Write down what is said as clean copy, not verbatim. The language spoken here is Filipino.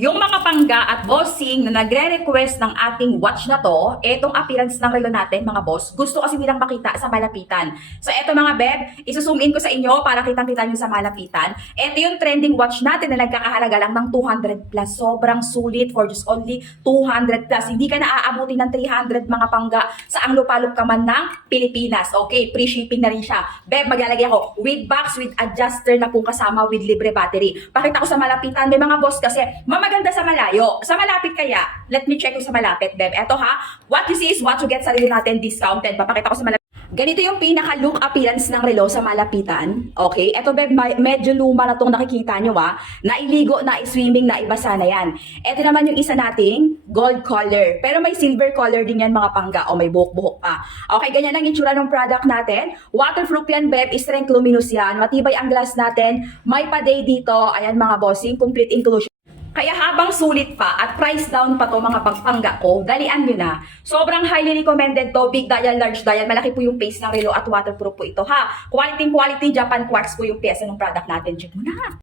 Yung mga pangga at bossing na nagre-request ng ating watch na to, etong appearance ng relo natin mga boss, gusto kasi nilang makita sa malapitan. So eto mga beb, isuzoom in ko sa inyo para kitang-kita nyo sa malapitan. Eto yung trending watch natin na nagkakahalaga lang ng 200 plus. Sobrang sulit for just only 200 plus. Hindi ka na aabutin ng 300 mga pangga sa ang lupalop ka man ng Pilipinas. Okay, free shipping na rin siya. Beb, maglalagay ako with box, with adjuster na po kasama with libre battery. Pakita ko sa malapitan. May mga boss kasi maganda sa malayo. Sa malapit kaya, let me check kung sa malapit, Beb. Eto ha, what you see is what you get sa relo natin discounted. Papakita ko sa malapit. Ganito yung pinaka-look appearance ng relo sa malapitan. Okay? Eto, Beb, medyo luma na itong nakikita nyo ha. Nailigo, na-swimming, naibasa na yan. Eto naman yung isa nating gold color. Pero may silver color din yan mga pangga. O may buhok-buhok pa. Okay, ganyan ang itsura ng product natin. Waterproof yan, Beb. Strength luminous yan. Matibay ang glass natin. May pa-day dito. Ayan mga bossing. Complete inclusion. Kaya habang sulit pa at price down pa to mga pagpangga ko, dalian nyo na. Sobrang highly recommended to, big dial, large dial, malaki po yung face ng relo at waterproof po ito ha. Quality Japan quartz po yung pyesa ng product natin. Check mo na.